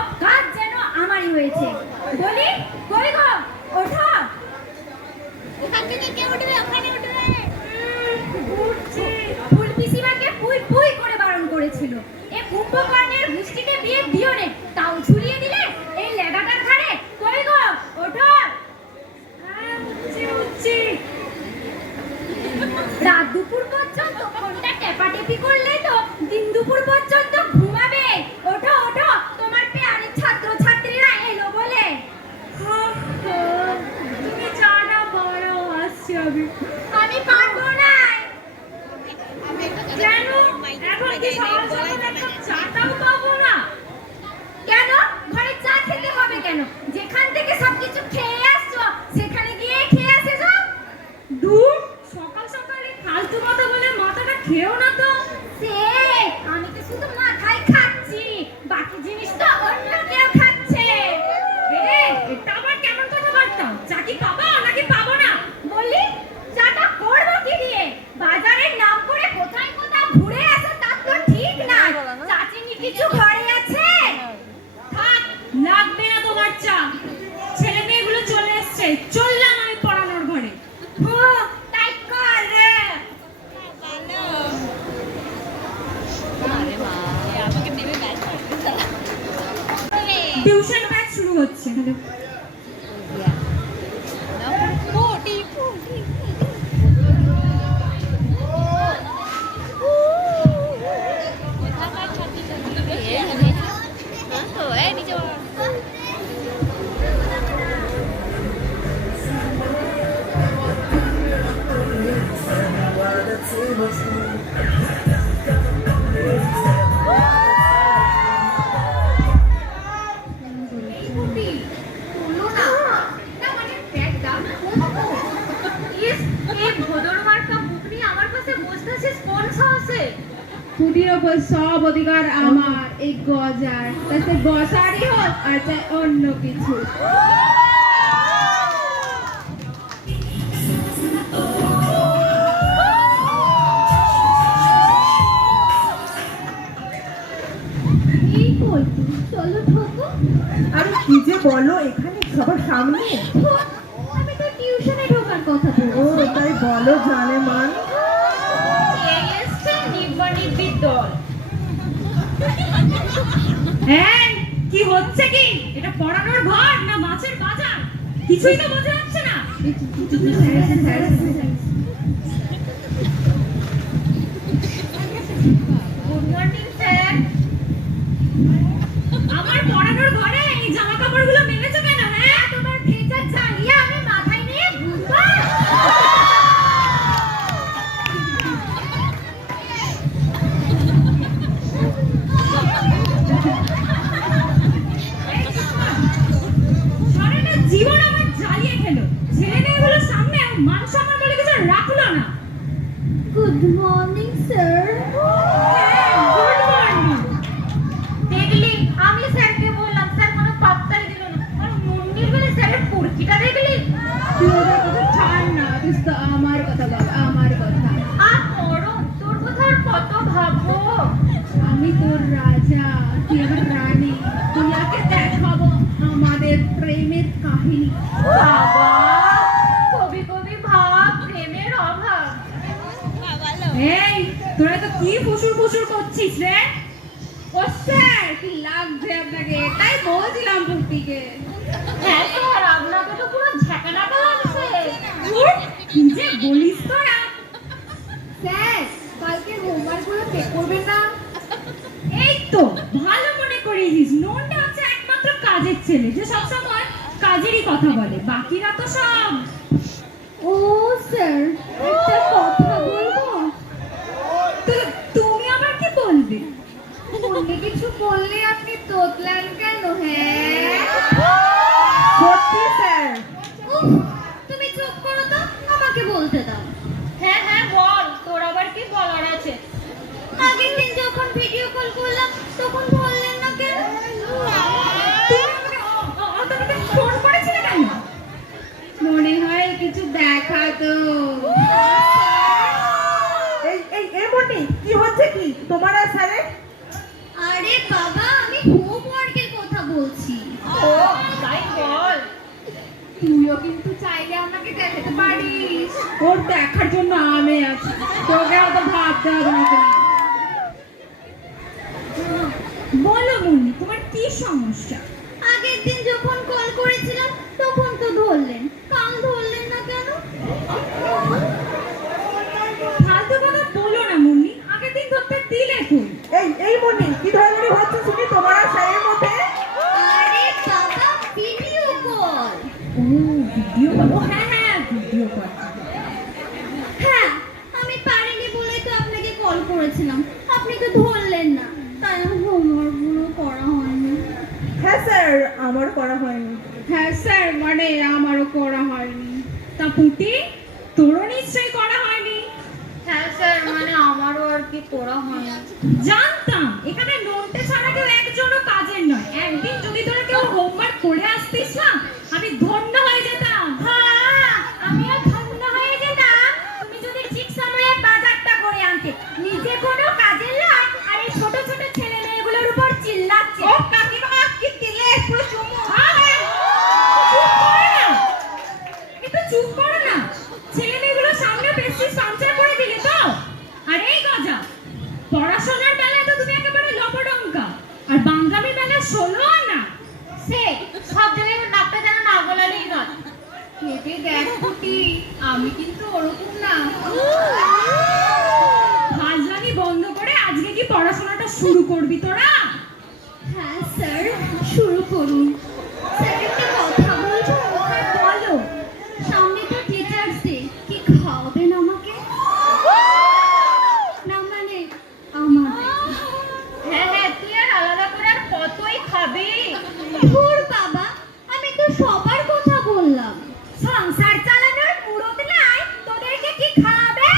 সব কাজ যেন আমারই হয়েছে। বলি কই গো, ওঠো। ওখান থেকে কে উঠবে? ওখানে উঠবে। উঠছি। ফুল পিসিমাকে পুই পুই করে বারণ করেছিল, এ কুম্ভকর্ণের গুষ্টিতে বিয়ে দিও নে, তাও ঝুলিয়ে দিলে এই লেগাটার ঘাড়ে। কই গো, ওঠো। উঠছি উঠছি। রাত দুপুর পর্যন্ত ফোনটা টেপাটেপি করলেই তো দিন দুপুর পর্যন্ত ঘুমাবে। ওঠো ওঠো, তোমার পেয়ারে ছাত্র ছাত্রীরা এলো বলে। তুমি জানা বড় আসছি আমি পারবো না। কেন এখন কি সকাল সকাল একটা চাটাও পাবো না? কেন ঘরে চা খেতে হবে কেন? যেখান থেকে সবকিছু খেয়ে আসছো সেখানে গিয়ে খেয়ে আসে যাও। দূর, সকাল সকালে ফালতু কথা বলে মাথাটা খেও না তো। সে আমি তো শুধু মাথায় খাচ্ছি, বাকি জিনিস তো অন্য কেউ খাচ্ছে। এটা আবার কেমন কথাবার্তা? চা কি পাবো নাকি পাবো না? বলি চাটা করবো কি দিয়ে? বাজারের নাম করে কোথায় কোথায় ঘুরে আসো তার তো ঠিক নাই। চাচিনি কিছু ঘরে আছে? থাক, লাগবে না তোমার চা। ছেলে মেয়েগুলো চলে এসছে, চললাম আমি পড়ানোর ঘরে। তাই কর রে। টিউশন ব্যাচ শুরু হচ্ছে। খুদির ওপর সব অধিকার আমার, এই গজার, তাতে বসারই হোক আর চাই অন্য কিছু। চলো ঢোকো। আরে কি যে বলো এখানে সবার সামনে? আমি তো টিউশনে ঢোকার কথা ও তাই বলো জানে মান। হ্যাঁ, কি হচ্ছে কি? এটা পড়ানোর ঘর না মাছের বাজার? কিছুই তো বোঝা যাচ্ছে না। Good morning sir. আমার পড়ানোর ঘরে এই জামা কাপড়গুলো মেলেছো কেন? হ্যাঁ, তোমার ভেজা জাঙ্গিয়া আমি মাথায় নিয়ে ঘুরবো? জীবন আমার জ্বালিয়ে খেলো। ছেলে মেয়েগুলোর সামনে মান সম্মান বলে কিছু রাখলো না। Good morning sir. Good morning. দেখলি, আমি স্যারকে বললাম, স্যার কোনো পাত্তাই দিল না। আর মন্দির বলে স্যারের পুরকিটা দেখলি? তুই ওদের কথা ছাড় না, তুই তো আমার কথা বাবা, আমার কথা। আর মরণ, তোর কথা আর কত ভাববো? আমি তোর রাজা, তুই আমার রানী। দুনিয়াকে দেখাবো আমাদের প্রেমের কাহিনী। বাবা, কবি কবি ভাব, প্রেমের অভাব। এই, তোরা তো কি ফুসুর ফুসুর করছিস রে? ও স্যার, কি লাগছে আপনাকে? তাই বলছিলাম পুটিকে। হ্যাঁ স্যার, আপনাকে তো পুরো ঝাঁকানাকা লাগছে। কি যে বলিস তোরা? স্যার, কালকে হোমওয়ার্কগুলো চেক করবেন না? এই তো ভালো মনে করিয়েছিস। নন্ডা হচ্ছে একমাত্র কাজের ছেলে যে সবসময় কাজেরই কথা বলে, বাকিরা তো সব। ও স্যার, একটা কথা বলবো? তুমি আবার কি বলবে? অন্য কিছু বললে আপনি তোতলান কেন? হ্যাঁ, সত্যি স্যার। উফ, তুমি চুপ করো তো, আমাকে বলতে দাও। হ্যাঁ হ্যাঁ বল, তোর আবার কি বলার আছে? আগের দিন যখন ভিডিও কল করলাম তখন বললেন না কেন? তুই আমাকে অতটাকে ফোন করেছিলে কেন? মনে হয় কিছু দেখা তো। এই মনি কি হচ্ছে কি তোমার আর স্যারের? আরে বাবা, আমি হোমওয়ার্কের কথা বলছি। ওর দেখার জন্য আমি আছি, তোকে অত ভাবতে হবে না তুমি। বলো মুন্নি, তোমার কি সমস্যা? আগের দিন যখন কল করেছিলাম তখন তো ধরলেন, কাল ধরলেন না কেন? ফালতু কথা বলো না মুন্নি, আগের দিন ধরতে দিলে কই? এই মনি কি ধরনের হচ্ছে শুনি তোমার আর স্যারের মধ্যে? আরে বাবা, ভিডিও কল। ও ভিডিও কল, হ্যাঁ হ্যাঁ ভিডিও কল। হ্যাঁ, আমি পারিনি বলে তো আপনাকে কল করেছিলাম, আপনি তো ধরলেন না, তাই আমার হোমওয়ার্কগুলো করা হয়নি। হ্যাঁ স্যার, আমার করা হয়নি। হ্যাঁ স্যার, মানে আমারও করা হয়নি। তা পুটি, তোরও নিশ্চয়ই করা হয়নি। হ্যাঁ স্যার, মানে আমারও আর কি করা হয়নি। জানতাম এখানে নোটে ছাড়া কেউ একজনও কাজের নয়। একদিন যদি তোরা কেউ হোমওয়ার্ক করে আসতিস না, আমি ধন্য হয়ে যেতাম। হ্যাঁ, আমিও ধন্য হয়ে যেতাম তুমি যদি ঠিক সময়ে বাজারটা করে আনতে। নিজে কোনো কাজের নয়, আর এই ছোট ছোট ছেলে মেয়েগুলোর উপর চিল্লাচ্ছে। ও কাকিমা, কি দিলে পুরো চুমু। চুপ করো না, একটু চুপ করো না। ছেলে মেয়েগুলোর সামনে বেশি সঞ্চয় করে দিলে তো। আর এই গজা, পড়াশোনার বেলায় তো তুমি একেবারে লবডঙ্কা, আর বাংলামি বেলায় 16 আনা। সে সব জায়গায় নাপটা যেন না গলালেই নয়। কেটে দেখ পুটি, আমি কিন্তু ওরকম না। ফাজলামি বন্ধ করে আজকে কি পড়াশোনাটা শুরু করবি তোরা? হ্যাঁ স্যার, শুরু করুন। স্যার, একটা কথা বলবো? হ্যাঁ, বলো। সামনে তো টিচার্স ডে, কি খাওয়াবেন আমাকে? না মানে আমাদের। হ্যাঁ হ্যাঁ, তুই আর আলাদা করে আর কতই খাবি? ধুর বাবা, আমি তো সবার কথা বললাম। সংসার চালানোর মুরত নাই, তোদেরকে কি খাওয়াবে?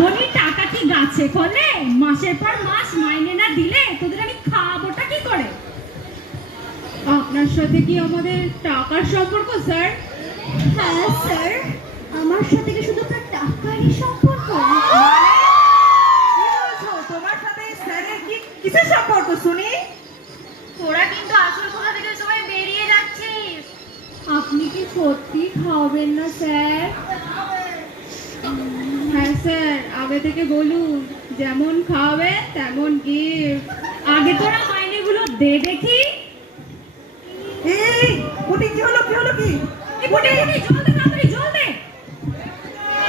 বলি, টাকা কি গাছে ফলে? মাসের পর মাস মাইনে না দিলে তোদের আমি খাওয়াবোটা কি করে? আপনার সাথে কি আমাদের টাকার সম্পর্ক স্যার? হ্যাঁ স্যার, আমার সাথে কি শুধু তার টাকারই সম্পর্ক? মানে কি বলছো? তোমার সাথে স্যারের কি কিসের সম্পর্ক শুনি? তোরা কিন্তু আসল কথা থেকে সবাই বেরিয়ে যাচ্ছিস। আপনি কি সত্যি খাওয়াবেন না স্যার? হ্যাঁ স্যার, আগে থেকে বলুন, যেমন খাওয়াবে তেমন গিফট। আগে তোরা মাইনেগুলো দে দেখি। এই মনি, কি হলো কি হলো কি? এই পুটি পুটি, জল দে তাড়াতাড়ি, জল দে।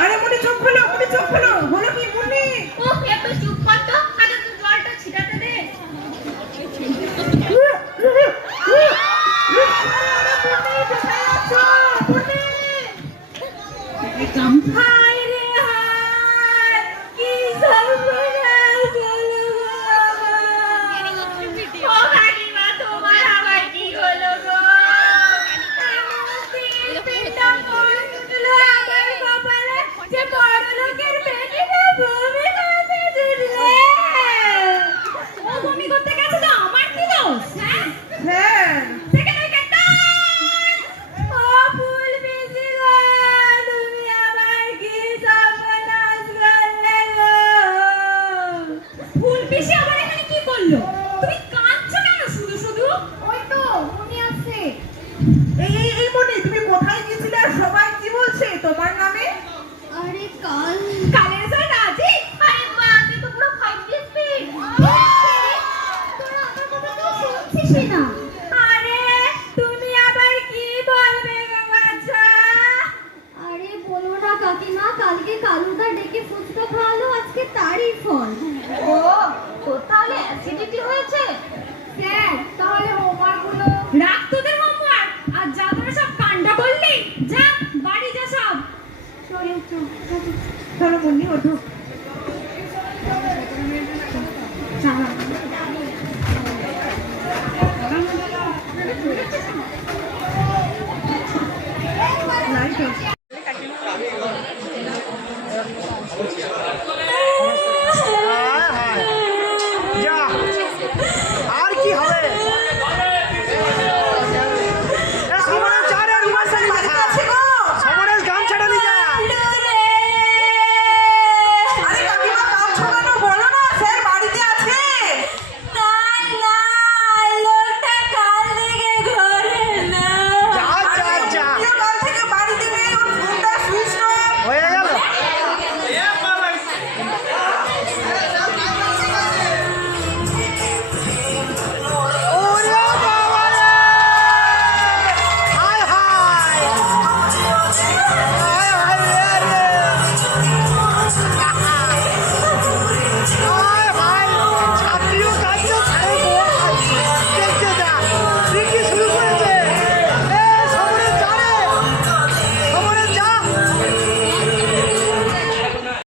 আরে মনি চোখ খোলো, মনি চোখ খোলো, হলো কি মনি? ও একটু চুপ কর তো, আগে তুই জলটা ছিটাতে দে। হায় রে হায়, কি সর্বনাশ হলো গো আমার। ও কাকিমা, তোমার আবার কি হলো গো? এমন তিল তিনটা মোড় উঠলো আমার কপালে, যে বড়লোকের বেটিটা বমি করতে ছুটলে। ও বমি করতে গেছে তো আমার কি দোষ? হ্যাঁ, হ্যাঁ সেখানে কেটে ও ফুল বেশি গো, তুমি আমার কি সর্বনাশ করলে গো? ফুল পিসি আবার এখানে কি করলো? তুমি কাঁদছো কেন শুধু শুধু? ওই তো উনি আছে। এই মনি, তুমি কোথায় গিয়েছিলে আর সবাই কি বলছে তোমার নামে? আরে কাল কালের স্যার আজি? আরে মা, তুই তো পুরো 5 স্পিড। তোরা আমার কথা তো শুনছিস না। আরে তুমি আবার কি বলবে গো বাচ্চা? আরে বলো না কাকিমা, কালকে কালুদা ডেকে ফুচকা খাওয়ালো, আজকে তারই ফল। ও, তোর তাহলে অ্যাসিডিটি হয়েছে? স্যার, তাহলে হোমওয়ার্কগুলো রাখ, তোদের হোমওয়ার্ক। আর যা তোরা সব কাণ্ড করলি, যা বাড়ি যা সব। চলো মনি, ওঠো। চলো।